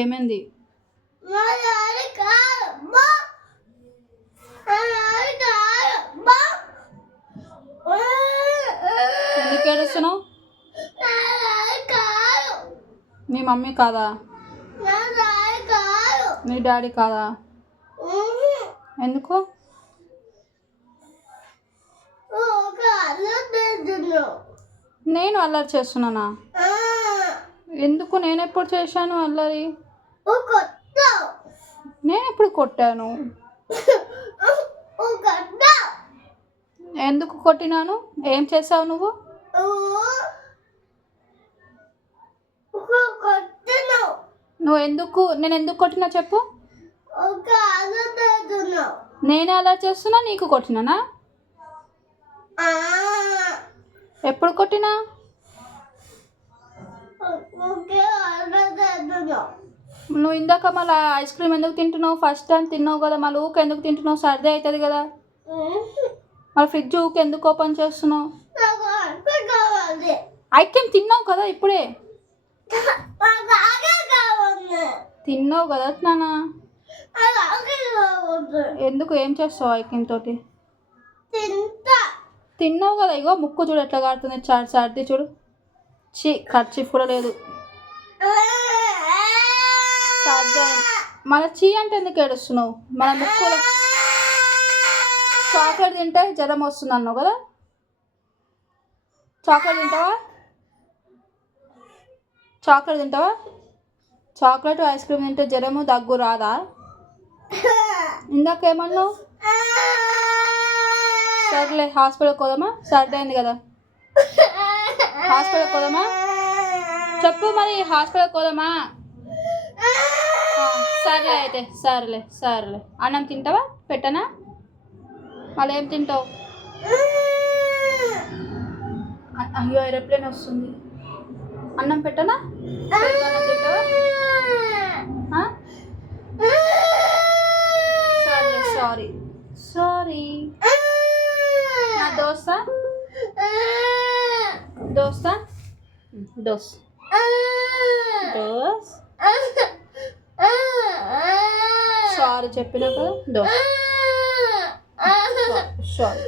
ఏమైంది? ఎందుకు ఏడుస్తున్నావు? మీ మమ్మీ కాదా? మీ డాడీ కాదా? ఎందుకు? నేను అల్లరి చేస్తున్నానా? ఎందుకు? నేను ఎప్పుడు చేశాను అల్లరి? నేను ఎప్పుడు కొట్టాను? ఎందుకు కొట్టినాను? ఏం చేసావు నువ్వు? నువ్వు ఎందుకు? నేను ఎందుకు కొట్టినా చెప్పు. నేనే అల్లరి చేస్తున్నా, నీకు కొట్టినానా? ఎప్పుడు కొట్టినా? నువ్వు ఇందాక మళ్ళీ ఐస్ క్రీమ్ ఎందుకు తింటున్నావు? ఫస్ట్ టైం తిన్నావు కదా, మళ్ళీ ఊకే ఎందుకు తింటున్నావు? సర్ది అవుతుంది కదా. మళ్ళీ ఫ్రిడ్జ్ ఊకే ఎందుకు ఓపెన్ చేస్తున్నావు? ఐస్ క్రీమ్ తిన్నావు కదా ఇప్పుడే. తిన్నావు కదా నాన్న. ఎందుకు? ఏం చేస్తావు ఐస్ క్రీమ్ తోటి? తిన్నావు కదా. ఇగో ముక్కు చూడు ఎట్లా కాడుతుంది. సర్ది చూడు. కర్చీఫ్ కూడా లేదు. సర్ది మళ్ళీ చీ అంటే ఎందుకు ఏడుస్తున్నావు? మన ముక్కులో చాక్లెట్ తింటే జ్వరం వస్తుంది అన్నావు కదా. చాక్లెట్ తింటావా? చాక్లెట్ తింటావా? చాక్లెట్ ఐస్ క్రీమ్ తింటే జ్వరము దగ్గు రాదా? ఇందాకేమన్నావు? సర్లే హాస్పిటల్కి పోదామా? సర్ది అయింది కదా. హాస్పిటల్కి పోదామా? చెప్పు మరి. హాస్పిటల్కి పోదామా? సర్లే అయితే. సర్లే అన్నం తింటావా? పెట్టనా? మళ్ళీ ఏం తింటావు? అయ్యో ఏరోప్లేన్ వస్తుంది. అన్నం పెట్టనా? అన్నం తింటావా? సారీ నా దోస్తా సారీ చెప్పినా కదా. సారీ